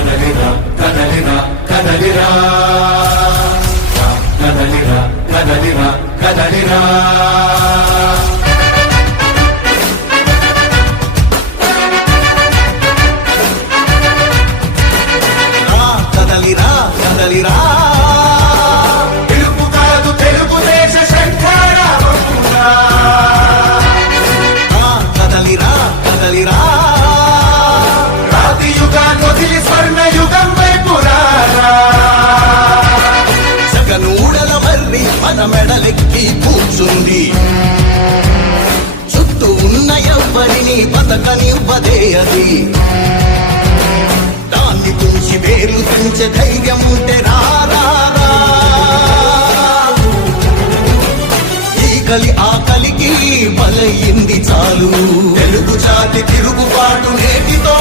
కదలిరా కదలిరా కదలిరా కదలిరా కదలిరా కదలిరా కదలిరా కదలిరా తెలుగు కాదు తెలుగుదేశ శంఖారావమురా కదలిరా కదలిరా రాతి యుగాన్ని వదిలి స్వర్ణ యుగం వైపు రారా జగనూడల మర్రి మన మెడలెక్కి కూర్చుంది చుట్టూ ఉన్న ఎవ్వరిని బతకనివ్వదే అది దాన్ని తుంచి వేలు తుంచే ధైర్యం ఉంటే రారా ఈ కలి ఆకలికి బలయింది చాలు తెలుగు జాతి తిరుగుబాటు నేటితో